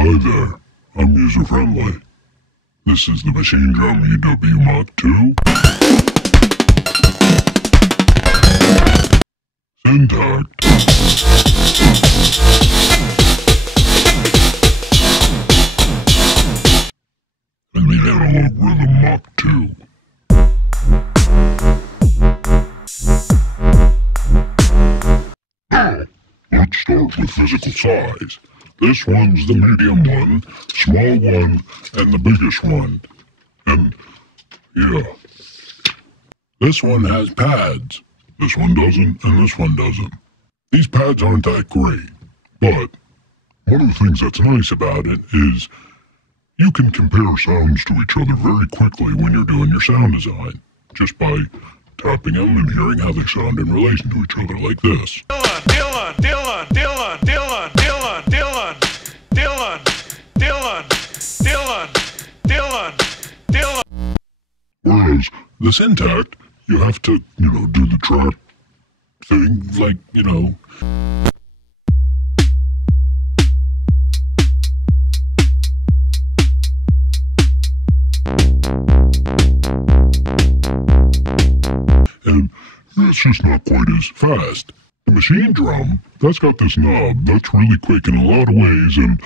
Hi there, I'm user-friendly. This is the Machinedrum UW MK2. Syntakt. And the Analog Rytm MK2. Now, let's start with physical size. This one's the medium one, small one, and the biggest one. And, yeah. This one has pads. This one doesn't, and this one doesn't. These pads aren't that great, but one of the things that's nice about it is you can compare sounds to each other very quickly when you're doing your sound design, just by tapping them and hearing how they sound in relation to each other, like this. Whereas the Syntakt, you have to, do the track thing, like, and it's just not quite as fast. The Machinedrum, that's got this knob that's really quick in a lot of ways, and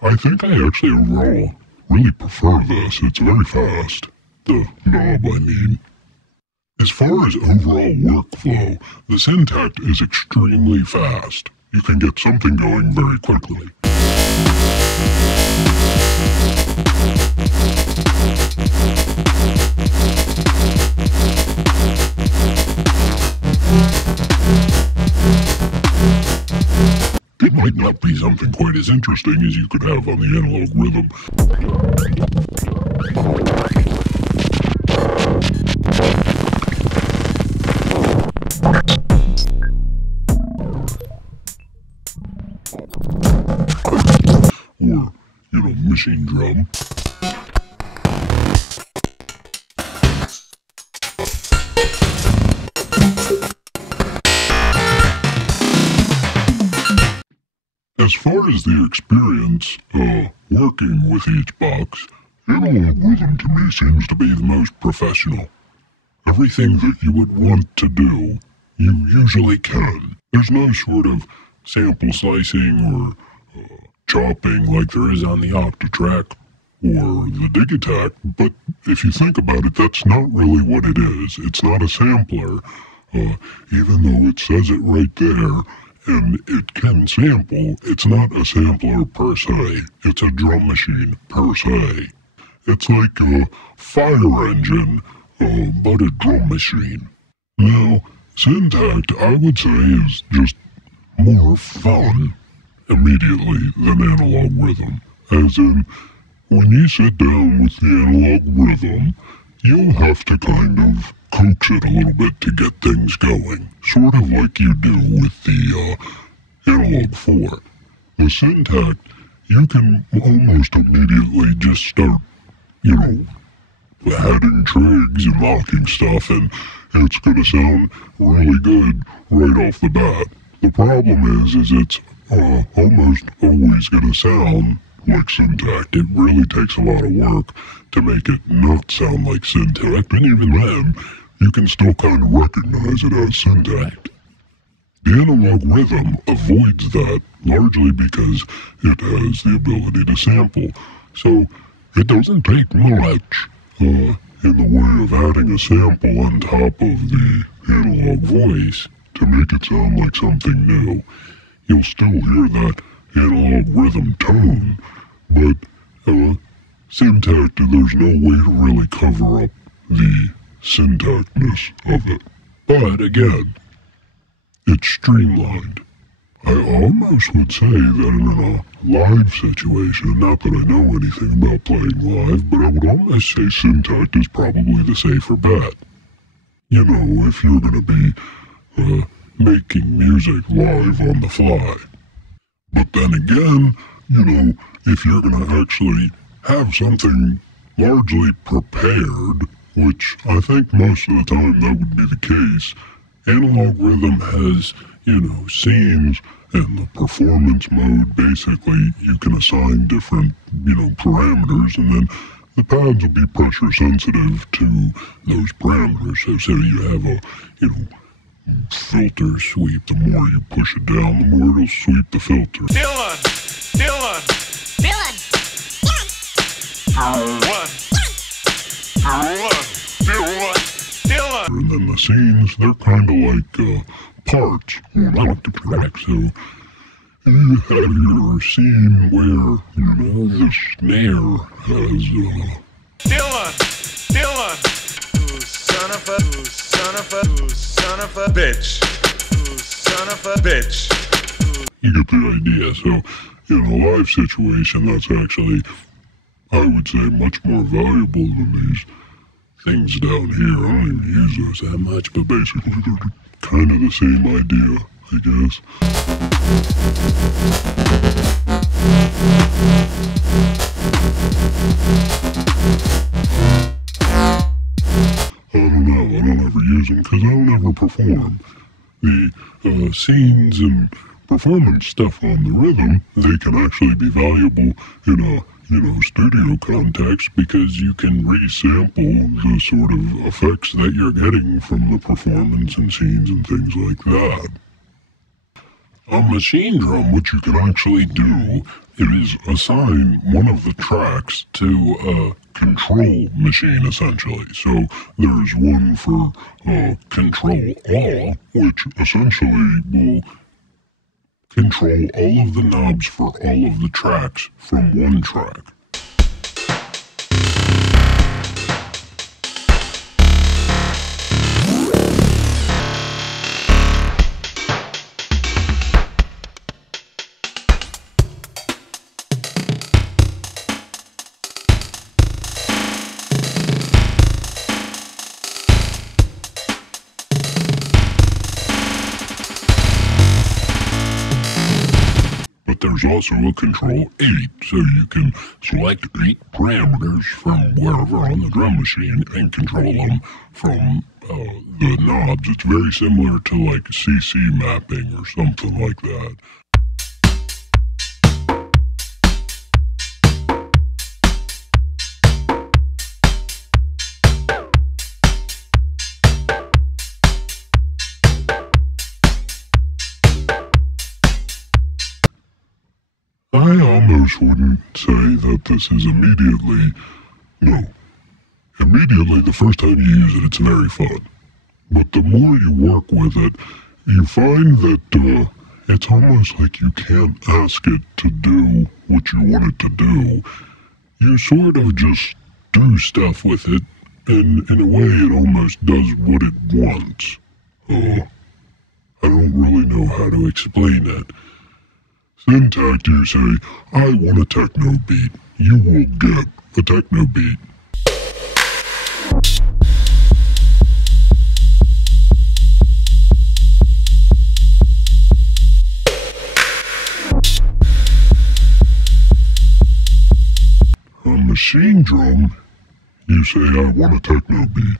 I think I actually overall really prefer this. It's very fast. The knob, I mean. As far as overall workflow, the Syntakt is extremely fast. You can get something going very quickly. It might not be something quite as interesting as you could have on the Analog Rytm. Or, Machinedrum. As far as the experience, working with each box, Analog Rytm to me seems to be the most professional. Everything that you would want to do, you usually can. There's no sort of sample slicing or chopping like there is on the Octatrack or the Digitac, but if you think about it, that's not really what it is. It's not a sampler, even though it says it right there. And it can sample, it's not a sampler per se, it's a drum machine per se. It's like a fire engine, but a drum machine. Now, Syntakt, I would say, is just more fun immediately than Analog Rytm. As in, when you sit down with the Analog Rytm, you'll have to kind of coax it a little bit to get things going, sort of like you do with the Analog 4. The Syntakt, you can almost immediately just start, adding trigs and locking stuff, and it's going to sound really good right off the bat. The problem is it's almost always going to sound like Syntakt. It really takes a lot of work to make it not sound like Syntakt, and even then, you can still kind of recognize it as Syntakt. The Analog Rytm avoids that largely because it has the ability to sample, so it doesn't take much in the way of adding a sample on top of the analog voice to make it sound like something new. You'll still hear that Analog Rytm tone, but Syntakt, there's no way to really cover up the Syntaktness of it. But again, it's streamlined. I almost would say that in a live situation, not that I know anything about playing live, but I would almost say Syntakt is probably the safer bet. If you're going to be making music live on the fly. But then again, if you're going to actually have something largely prepared, which I think most of the time that would be the case, Analog Rytm has, scenes, and the performance mode, basically, you can assign different, parameters, and then the pads will be pressure sensitive to those parameters. So say you have a, filter sweep. The more you push it down, the more it'll sweep the filter. Dylan! And then the scenes, they're kind of like parts on Octatrack. So you have your scene where, the snare has Dylan! Ooh, son of a bitch. You get the idea. So, in a live situation, that's actually, I would say, much more valuable than these things down here. I don't even use those that much, but basically they're kind of the same idea, I guess. I don't ever use them because I don't ever perform. The scenes and performance stuff on the rhythm, they can actually be valuable in a, studio context because you can resample the sort of effects that you're getting from the performance and scenes and things like that. On Machinedrum, what you can actually do is assign one of the tracks to a control machine, essentially. So there's one for control all, which essentially will control all of the knobs for all of the tracks from one track. There's also a control 8, so you can select 8 parameters from wherever on the drum machine and control them from the knobs. It's very similar to like CC mapping or something like that. I almost wouldn't say that this is immediately the first time you use it, it's very fun. But the more you work with it, you find that it's almost like you can't ask it to do what you want it to do. You sort of just do stuff with it, and in a way it almost does what it wants. I don't really know how to explain it. Syntakt, you say, I want a techno beat. You will get a techno beat. On Machinedrum, you say, I want a techno beat.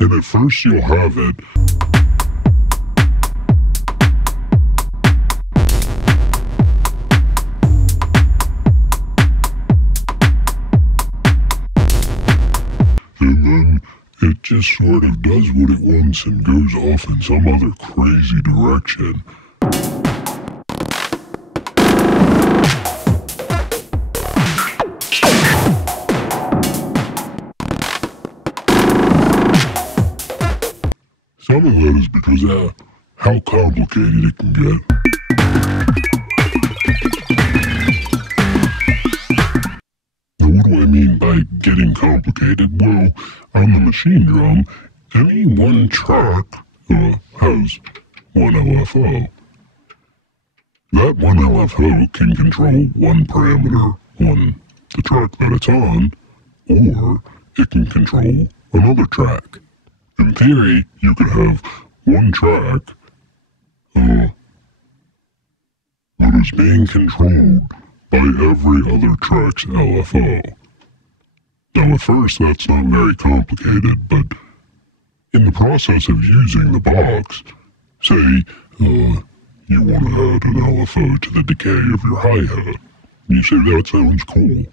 And at first you'll have it. And then it just sort of does what it wants and goes off in some other crazy direction. Some of that is because of how complicated it can get. What do I mean by getting complicated? Well, on the Machinedrum, any one track has one LFO. That one LFO can control one parameter on the track that it's on, or it can control another track. In theory, you could have one track that is being controlled by every other track's LFO. Now at first that's not very complicated, but in the process of using the box, say, you want to add an LFO to the decay of your hi-hat. You say, that sounds cool.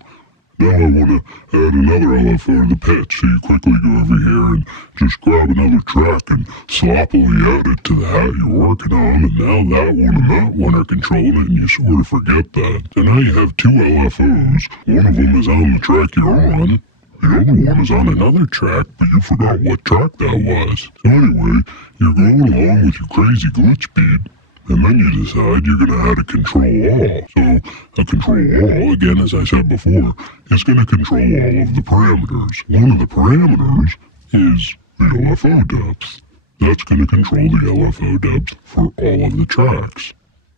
Now I want to add another LFO to the pitch, so you quickly go over here and just grab another track and sloppily add it to the hat you're working on, and now that one and that one are controlling it, and you sort of forget that. So now you have two LFOs, one of them is on the track you're on, the other one is on another track, but you forgot what track that was. So anyway, you're going along with your crazy glitch speed, and then you decide you're going to add a control all. So a control all, again as I said before, is going to control all of the parameters. One of the parameters is the LFO depth. That's going to control the LFO depth for all of the tracks.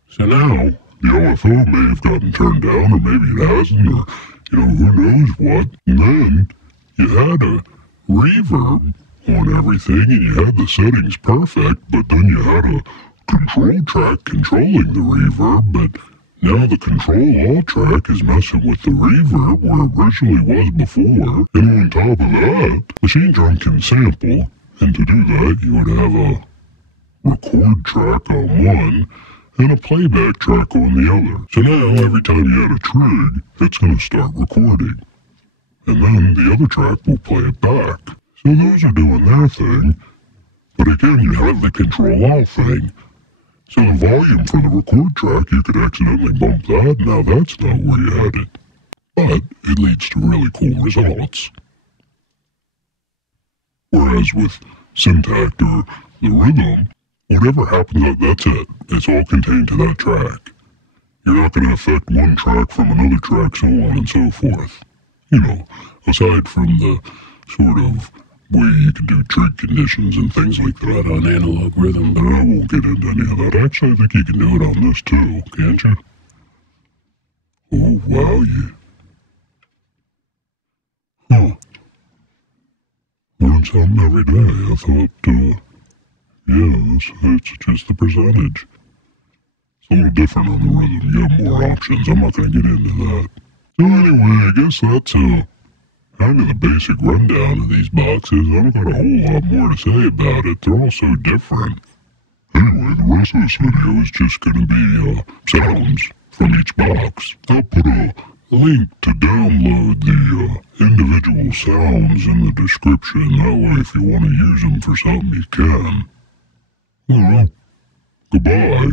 So now, the LFO may have gotten turned down, or maybe it hasn't, or who knows what. And then you add a reverb on everything, and you had the settings perfect, but then you had a control track controlling the reverb, but now the control all track is messing with the reverb where it originally was before. And on top of that, Machinedrum can sample, and to do that you would have a record track on one and a playback track on the other. So now every time you add a trig, it's going to start recording, and then the other track will play it back. So those are doing their thing, but again you have the control all thing. So the volume for the record track, you could accidentally bump that. Now that's not where you had it. But it leads to really cool results. Whereas with Syntakt or the rhythm, whatever happens, that's it. It's all contained to that track. You're not going to affect one track from another track, so on and so forth. Aside from the sort of way you can do trig conditions and things like that on Analog Rytm, but I won't get into any of that. Actually, I think you can do it on this too, can't you? Oh, wow, Huh. Learn something every day. I thought, it's just the percentage. It's a little different on the rhythm. You have more options. I'm not going to get into that. So anyway, I guess that's kind of the basic rundown of these boxes. I don't got a whole lot more to say about it. They're all so different. Anyway, the rest of this video is just going to be sounds from each box. I'll put a link to download the individual sounds in the description. That way, if you want to use them for something, you can. Well, goodbye.